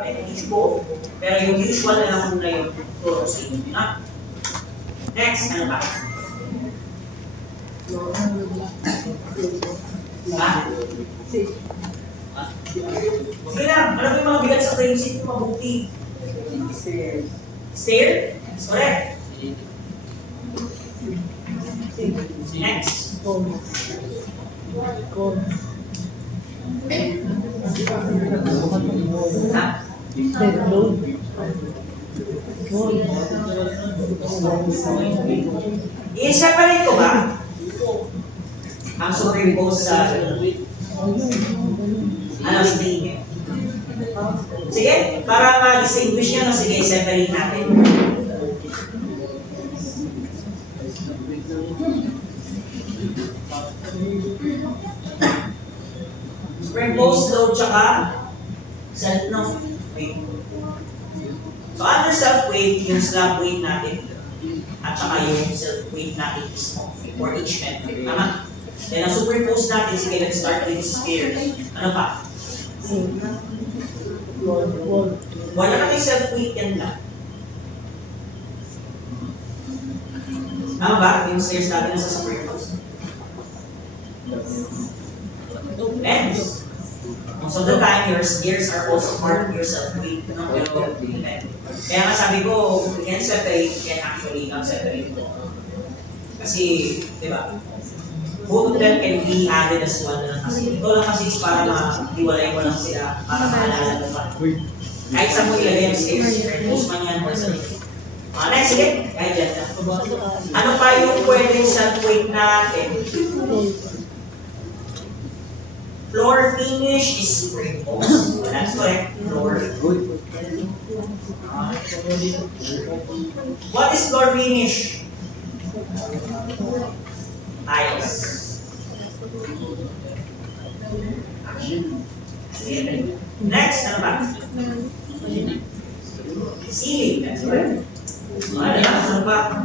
I can teach both. Pero yung usual na lang muna yung turo sa inyo. Na? Next, ano ba? Ha? Sige lang, ano yung mga bigat sa frame sheet mo mabuti? Stair? Correct. Next. Ha? I-separate ko ba? Ang superimpose sa ano, sige. Sige, para ma-distinguish nyo, sige, separate natin. Superimpose load tsaka self no weight. So under self weight, yung slab weight natin at saka yung self weight natin mismo for each method. Tama? Then ang superimpose natin, sige, let's start with spheres. Ano pa? Wala na kayo self weight yan lang. Tama ba? Yung stairs natin nasa superimpose. Depends. Most of the time, your gears are also part of your self-weight. No? Pero, depende. Kaya nga sabi ko, you can separate, you can actually not separate. Kasi, di ba? Both of them can be added as one lang kasi. Ito lang kasi is para ma-iwalay mo lang sila, para maalala mo pa. Kahit saan mo ilagay ang stairs, post man yan or something. Next, sige. Kahit dyan na. Ano pa yung pwedeng self-weight natin? Floor finish is superimposed. That's correct. Floor. Good. What is floor finish? Tiles. Next, ano ba? Ceiling. That's correct. Ano ba?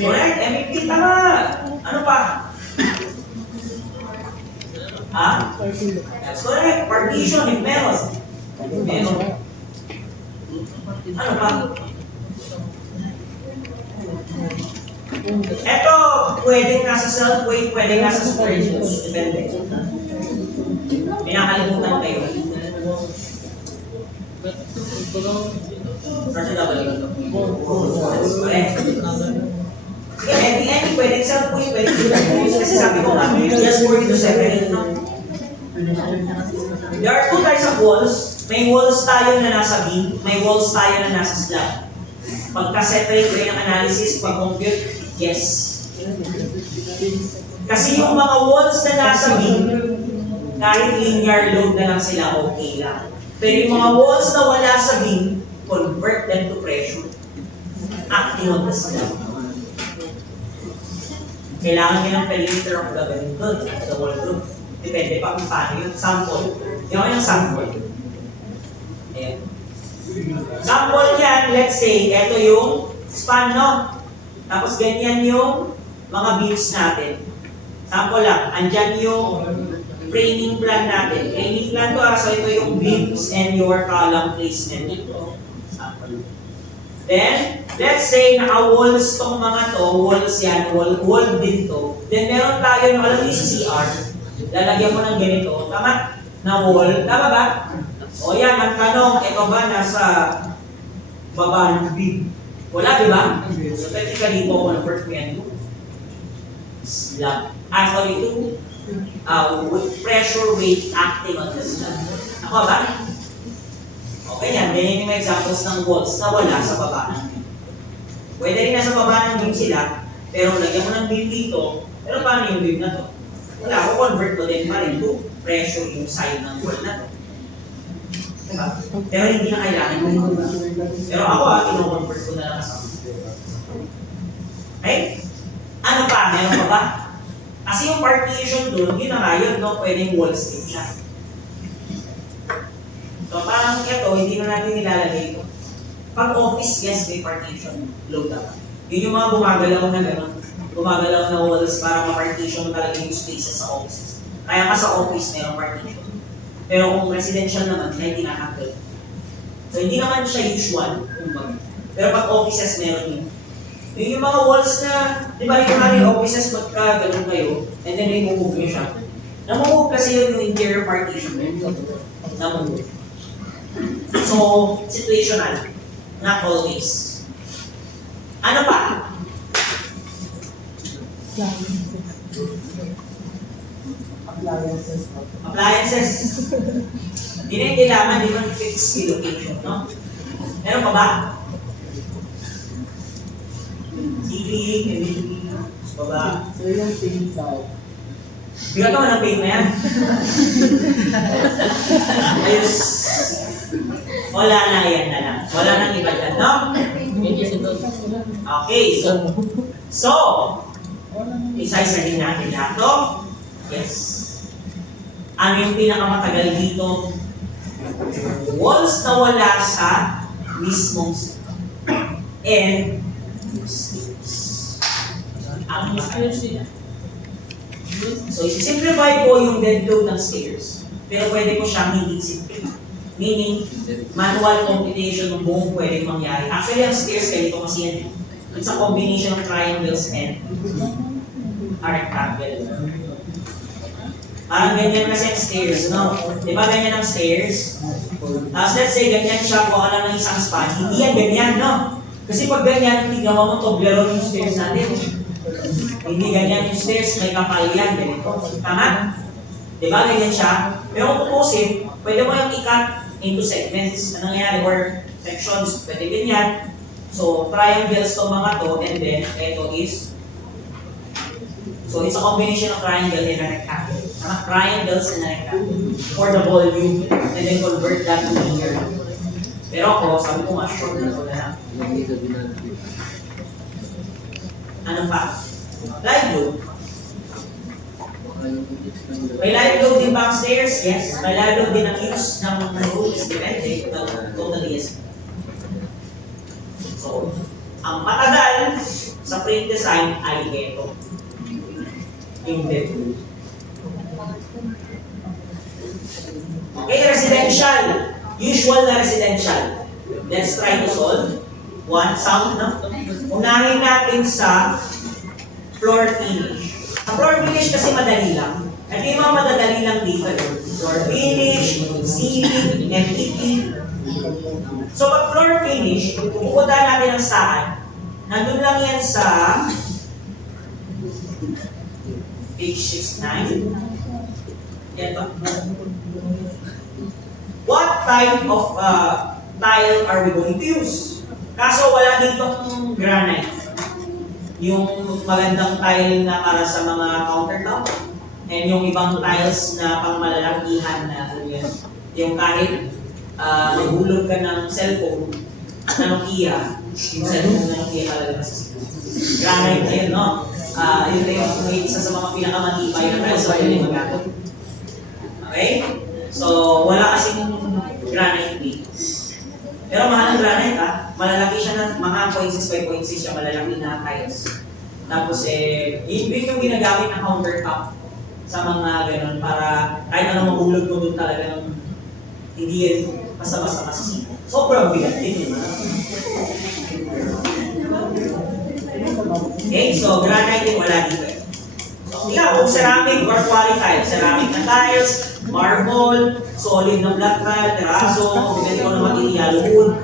Correct, MVP, tama! Ano pa? Ha? That's correct, partition if meron. Meron. Ano pa? Ito, pwedeng nasa self-weight, pwedeng nasa superimpose. Depende. Pinakalimutan kayo. Kasi dapat any pwedeng self-weight, pwedeng superimpose. Kasi sabi ko nga, just for you to separate, no? There are two types of walls. May walls tayo na nasa beam, may walls tayo na nasa slab. Pagka-separate kayo ng analysis, pag-compute, yes. Kasi yung mga walls na nasa beam, kahit linear load na lang sila, okay lang. Pero yung mga walls na wala sa beam, convert them to pressure. Acting on the slab. Kailangan nyo ng perimeter of the ganito sa wall group. Depende pa kung paano yung sample. Yung yung sample. Ayan. Sample yan, let's say, ito yung span, no? Tapos ganyan yung mga beams natin. Sample lang, andyan yung framing plan natin. Framing plan to, so ito yung beams and your column placement. Sample. Then, let's say naka-walls tong mga to, walls yan, wall din to. Then meron tayo, no, alam niyo sa CR, lalagyan mo ng ganito, tama? Na wall, tama ba? O yan, ang tanong, ito ba nasa baba ng beam? Wala, di ba? So technically, po, convert mo yan to slab. Sorry, to with pressure weight acting on the slab. Ako ba? Okay yan, ganyan yung examples ng walls na wala sa baba ng beam. Pwede rin nasa baba ng beam sila, pero lagyan mo ng beam dito, pero paano yung beam na to? Wala, ako convert ko din pa rin to pressure yung side ng wall na to. Diba? Pero hindi na kailangan mo yun. Pero ako kino-convert ko na lang sa okay? Ano pa? Meron pa ba? Kasi yung partition doon, yun na nga yun, no? Pwedeng walls din siya. So parang ito, hindi na natin nilalagay ito. Pag office, yes, may partition. Load up. Yun yung mga gumagalaw na gano'n. Gumagalaw na walls para ma-partition talaga yung spaces sa offices. Kaya ka sa office, mayroong partition. Pero kung residential naman, hindi na-handle. So, hindi naman siya usual. Pero pag offices, meron yun. Yung mga walls na, di ba yung mga offices, pagka ganun kayo, and then may move nyo siya. Namumove kasi yun yung interior partition. Namumove. So, situational. Not always. Ano pa? Appliances. Hindi na yung kailangan, di ba fixed location, no? Meron pa ba? TV, LED, pa ba? So yung paint daw. Bigat naman ang paint na yan. Ayos. Wala na yan na lang. Wala nang iba dyan, no? Okay. So, isa-isa din natin lahat to. Yes. Ano yung pinakamatagal dito? Walls na wala sa mismong and ang so, isi-simplify ko yung dead load ng stairs. Pero pwede ko siyang hindi simple. Meaning, manual computation ng buong pwede mangyari. Actually, ang stairs ganito kasi yan. It's a combination of triangles and a rectangle. Parang ganyan kasi ang stairs, no? Di ba ganyan ang stairs? Tapos let's say ganyan siya, kung alam ng isang span. Hindi yan ganyan, no? Kasi pag ganyan, hindi gawa mo Toblerone yung stairs natin. Hindi ganyan yung stairs, may kapal yan, ganito. Tama? Di ba ganyan siya? Pero kung tutusin, pwede mo yung i-cut into segments. Ano nangyayari? Or sections, pwede ganyan. So, triangles to mga to, and then, ito is, so it's a combination of triangle and a rectangle. Triangles and a rectangle for the volume, and then convert that to linear. Pero ako, sabi ko nga, short na ito na lang. Ano pa? Live load. May live load din ba ang stairs? Yes. May live load din ang use ng rules. Depende. Totally yes. So, ang matagal sa print design ay ito. Yung dead load. Okay, residential. Usual na residential. Let's try to solve. One sound, no? Unahin natin sa floor finish. Ang floor finish kasi madali lang. At yung mga madadali lang dito. Floor finish, ceiling, MEP. So pag floor finish, pupunta natin ang saan. Nandun lang yan sa page 69. Yan ba? What type of tile are we going to use? Kaso wala ditong granite. Yung magandang tile na para sa mga countertop. And yung ibang tiles na pang malalakihan na yung kahit maghulog ka ng cellphone na Nokia, yung cellphone na Nokia talaga kasi granite na yun, no? Yun na yung isa sa mga pinakamatibay na tiles sa pwede magamit. Okay? So, wala kasing granite dito. Pero mahal ang granite, ha? Malalaki siya ng mga 0.6 by 0.6 siya, malalaki na tiles. Tapos, yun yung ginagamit ng countertop sa mga ganun para kahit anong mahulog mo doon talaga ng hindi yan basta-basta masisip. Sobrang bigat din yun. Okay, so granite din wala dito. So, ikaw, kung ceramic or quality tile, ceramic na tiles, marble, solid na black tile, teraso, depende ko na material, wood.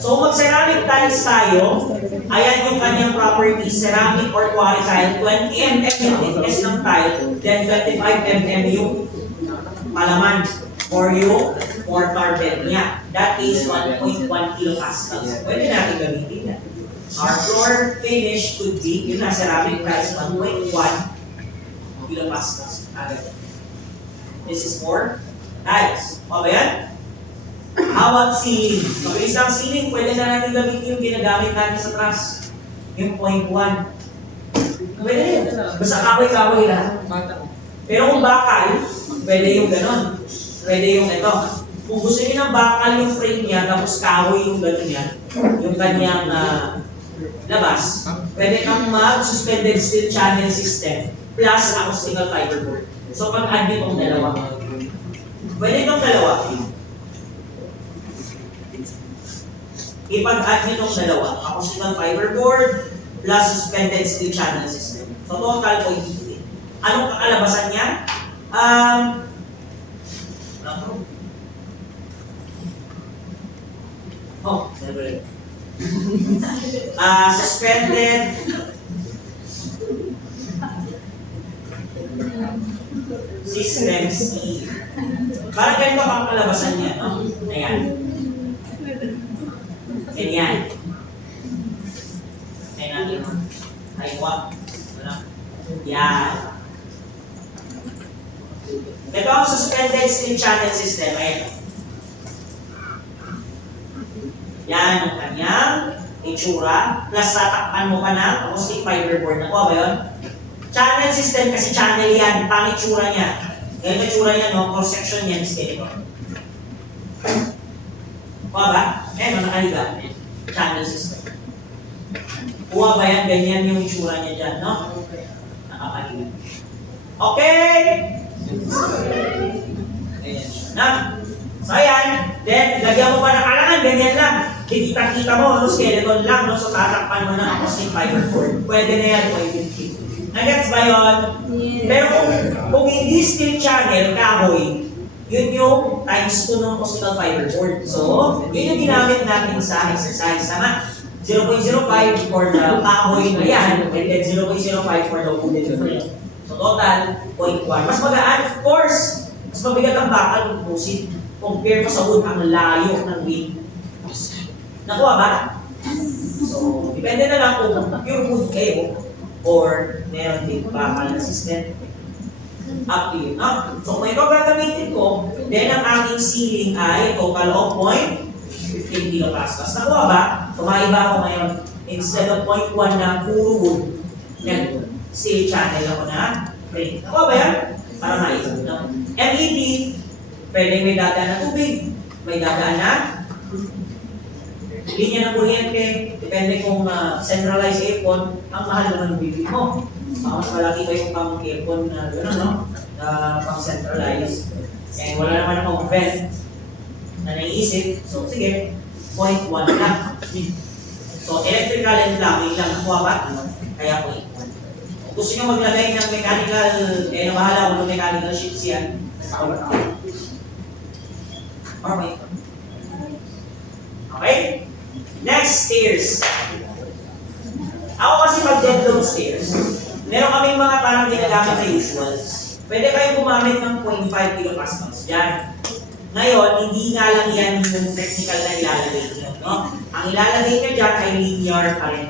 So mag-ceramic tiles tayo, ayan yung kanyang properties, ceramic or quality tile, 20 mm yung thickness ng tile, then 25 mm yung palaman or yung mortar bed niya. That is 1.1 kilopascals. Pwede natin gamitin yan. Our floor finish could be, yun na, ceramic tiles, 1.1 kilopascals. This is for tiles. O ba yan? How about ceiling? Mabilis ang ceiling, pwede na natin gamitin yung ginagamit natin sa truss. Yung 0.1. Pwede rin. Basta kahoy-kahoy lahat. Pero kung bakal, pwede yung ganon. Pwede yung ito. Kung gusto niyo ng bakal yung frame niya, tapos kahoy yung ganon niya, yung kanyang labas, pwede kang mag-suspended steel channel system plus acoustical fiberboard. So, pag-add nyo itong dalawa. Pwede itong dalawa. Ipag-add nyo itong dalawa. Acoustic fiberboard plus suspended steel channel system. So, total po yung anong kakalabasan niya? Never. Suspended system C. Parang ganito ang kalabasan niya, no? Ayan. Ganyan. Ayan natin. Ay, wag. Yan. Ito ang suspended steel channel system. Ayan. Yan ang kanyang itsura. Plus, tatakpan mo pa ng acoustic fiberboard. Nakuha ba yun? Channel system kasi channel yan. Pang-itsura niya. Ganyan itsura niya, no? Cross-section niya. Nakuha ba? Ayan, nakahiga. Channel system. Kuha ba yan? Ganyan yung itsura niya dyan, no? Nakahiga. Okay! Ayan siya. Na? So, ayan. Then, lagyan mo pa ng kalangan. Ganyan lang. Kita-kita mo, no? Skeleton lang, no? So, tatakpan mo ng acoustic fiberboard. Pwede na yan. Pwede. Nagets ba yun? Yeah. Pero kung hindi steel channel, kahoy, yun yung times 2 ng acoustic fiberboard. So, yun yung ginamit natin sa exercise. Tama? 0.05 for the kahoy na yan, and then 0.05 for the wooden frame. So, total, 0.1. Mas magaan, of course. Mas mabigat ang bakal ng pusit. Compare mo sa wood, ang layo ng weight. Nakuha ba? So, depende na lang kung pure wood kayo or meron din bakal na system. Up to you. No? So, kung ito gagamitin ko, then ang aking ceiling ay total of 0.15 kilopascals. Nakuha ba? So, maiba ako ngayon. Instead of 0.1 na puro wood, yan, steel channel ako na frame. Nakuha ba yan? Para maiba. No? MEP, pwede may dadaan na tubig, may dadaan na linya ng kuryente, depende kung centralized aircon, ang mahal naman ng bibig mo. Mas malaki pa yung pang-aircon na gano'n, no? Pang-centralized. And wala naman akong vent na naiisip. So, sige, 0.1 lang. So, electrical and plumbing lang. Nakuha ba? Kaya 0.1. Kung gusto nyo maglagay ng mechanical, na bahala kung mechanical ships yan. Okay. Okay? Next, stairs. Ako kasi mag-deadload stairs. Meron kaming mga parang ginagamit na usuals. Pwede kayong gumamit ng 0.5 kilopascals dyan. Ngayon, hindi nga lang yan yung technical na ilalagay nyo. No? Ang ilalagay nyo dyan ay linear pa rin.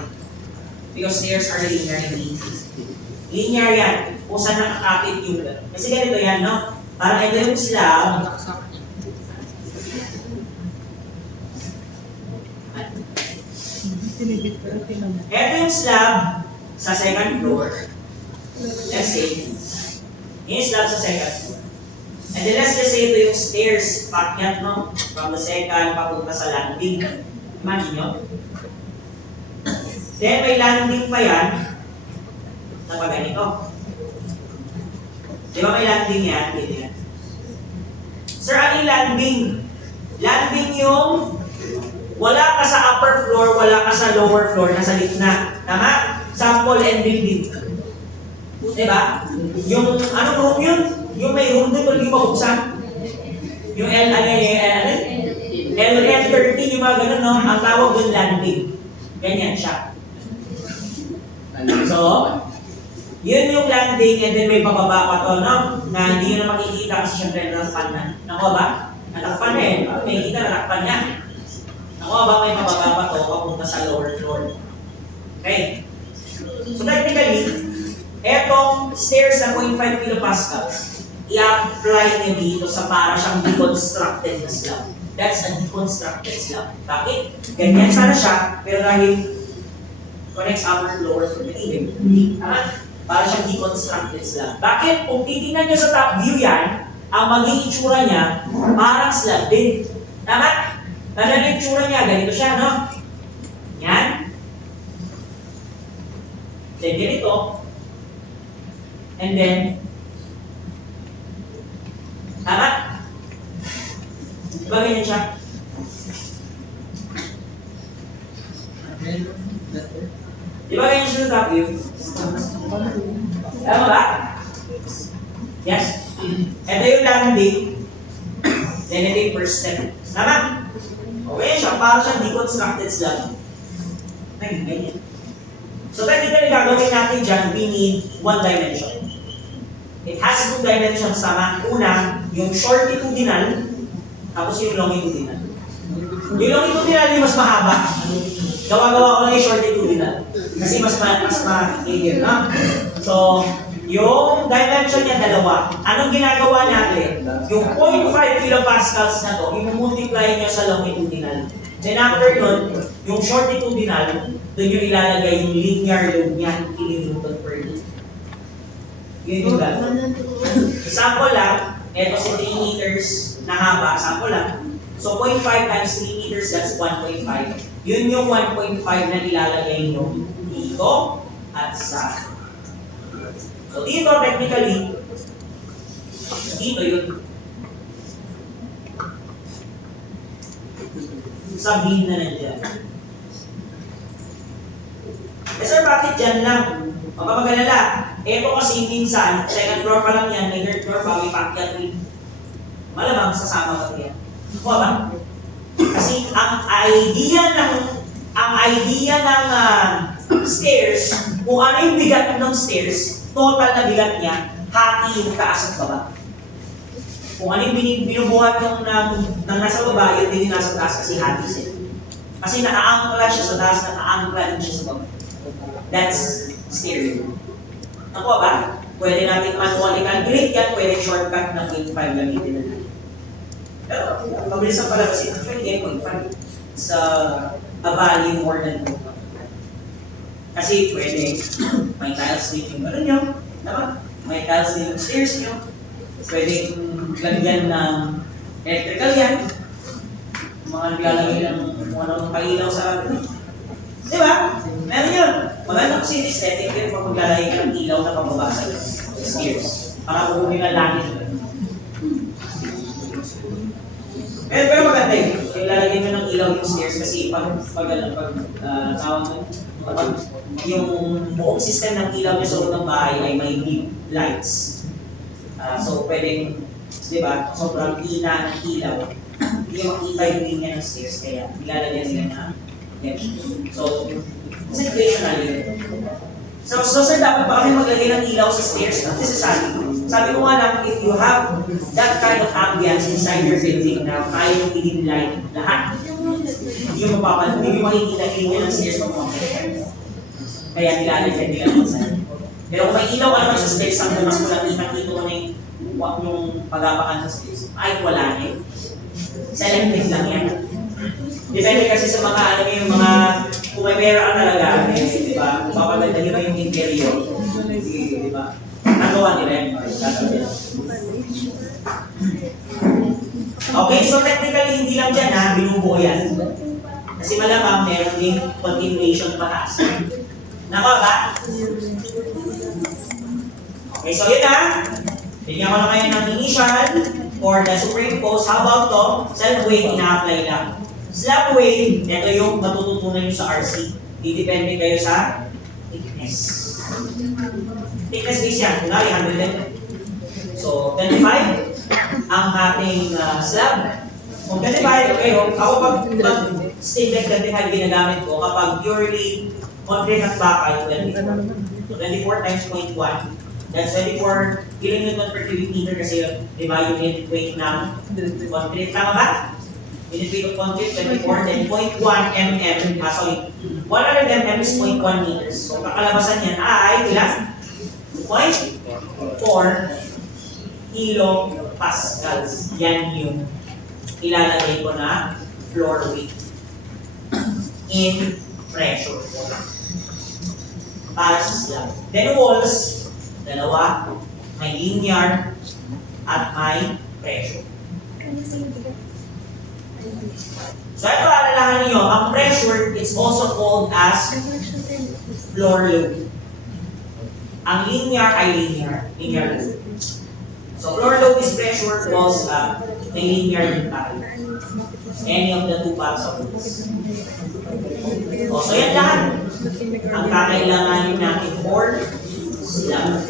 Because stairs are linear indeed. Linear yan. Kung saan nakakapit yung gano'n. Kasi ganito yan, no? Parang ito yung slab. Ito yung slab sa second floor. Let's say, yung slab sa second floor. And then let's just say ito yung stairs, pakyat, no? From the second, papunta sa landing. Imagine nyo. Then may landing pa yan na pa ganito. Di ba may landing yan? Ganyan. Sir, ano yung landing? Landing yung wala ka sa upper floor, wala ka sa lower floor, nasa gitna. Tama? Sample and building. Diba? Yung, anong room yun? Yung may room doon, hindi mabuksan. Yung L13, yung mga ganun, no? Ang tawag doon landing. Ganyan siya. So, yun yung landing, and then may pababa pa to, no? Na hindi nyo na makikita kasi syempre natakpan na. Nakuha ba? Natakpan na eh. May kita, natakpan niya. Nakuha ba may mababa pa to papunta sa lower floor? Okay. So technically, etong stairs na 0.5 kilopascals, i-apply nyo dito sa para siyang deconstructed na slab. That's a deconstructed slab. Bakit? Ganyan sana siya, pero dahil connects upper lower floor, hindi. Para siyang deconstructed slab. Bakit? Kung titingnan nyo sa top view yan, ang magiging itsura niya, parang slab din. Tama? Tanda yung tsura niya, ganito siya, no? Yan. Then ganito. And then, Diba ganyan siya? Diba ganyan siya sa top view? Tama ba? Yes? Ito yung landing. Then ito yung first step. Tama? Okay siya, para siyang deconstructed slab. Naging ganyan. So technically, gagawin natin dyan, we need one dimension. It has two dimensions sama. Una, yung shortitudinal, tapos yung longitudinal. Yung longitudinal yung mas mahaba. Gawa-gawa ko lang yung shortitudinal. Kasi mas ma-clear na. So, yung dimension niya dalawa. Anong ginagawa natin? Yung 0.5 kilopascals na to, i-multiply niya sa longitudinal. Then after nun, yung shortitudinal, doon yung ilalagay yung linear load niya, kilonewton per meter. Yun yung gano'n. Sample lang, eto si 3 meters na haba, sample lang. So 0.5 times 3 meters, that's 1.5. Yun yung 1.5 na ilalagay nyo dito at sa. So dito, technically, dito yun. Sa beam na nandiyan. Eh sir, bakit dyan lang? Magpapagalala. Ito kasi minsan, second floor pa lang yan, may third floor pa, may paakyat rin. Malamang sasama ka yan. Kuha ba? Kasi ang idea ng stairs, kung ano yung bigat ng stairs, total na bigat niya, hati yung taas at baba. Kung ano yung binubuhat ng nasa baba, yun din yung nasa taas kasi hati siya. Kasi nakaangkla siya sa taas, nakaangkla din siya sa baba. That's stereo. Nakuha ba? Pwede natin manually calculate yan, pwede shortcut ng 0.5 gamitin na natin. Pero, mabilis ang palagasin. Actually, 0.5 sa a value more than 2. Kasi pwede, may tiles din yung gano'n nyo. Diba? May tiles din yung stairs nyo. Pwede lagyan ng electrical yan. Mga naglalagay ng mga palilaw sa diba? Meron yun. Maganda kasi aesthetic yun pag maglalagay ka ng ilaw na pababa sa stairs. Para pupunin ang langit. Pero maganda yun. Ilalagay mo ng ilaw yung stairs kasi pag yung buong system ng ilaw niya sa loob ng bahay ay may beam lights. So pwedeng, diba, sobrang ina ng ilaw. Hindi makita yung linya ng stairs kaya nilalagyan nila na so, situational yun. So sir, dapat ba kami maglagay ng ilaw sa stairs? Not necessary. Sabi ko nga lang, if you have that kind of ambience inside your building na kaya yung i-dim light lahat, hindi mo makikita yung linya ng stairs pag mga kaya nilalagyan nila ng side. Pero kung may ilaw ka naman sa stairs, ang mas mo lang ikakita mo na yung pag-apakan sa stairs, ay wala na yun. Selective lang yan. Depende kasi sa mga, ano yung mga, kung may pera ka talaga, di ba? Kung papaganda mo yung interior, di ba? Nagawa nila yung okay, so technically, hindi lang dyan ha, binubuo yan. Kasi malamang meron din continuation pataas. Nako ba? Okay, so yun ha. Bigyan ko na kayo ng initial for the superimpose. How about to? Self-weight, ina-apply lang. Slab weight, ito yung matututunan nyo sa RC. Didepende kayo sa thickness. Thickness base yan. Kunwari, 110. So, 25 ang ating slab. Kung 25, okay, ako pag stainless 25 ginagamit ko, kapag purely concrete at bakal, 24. So, 24 times 0.1. That's 24 kilonewton per cubic meter kasi diba yung unit weight ng concrete. Tama ba? Unit weight of concrete, 24, then 0.1 mm, sorry, 100 mm is 0.1 meters. So, kakalabasan yan ay ilan? 2.4 kilopascals. Yan yung ilalagay ko na floor weight in pressure para sa slab. Then walls, dalawa, may linear at may pressure. So ito, alalahan niyo, ang pressure is also called as floor load. Ang linear ay linear load. So floor load is pressure plus may linear din tayo. Any of the two parts of this. O, so yan lahat. Ang kakailanganin natin for slab.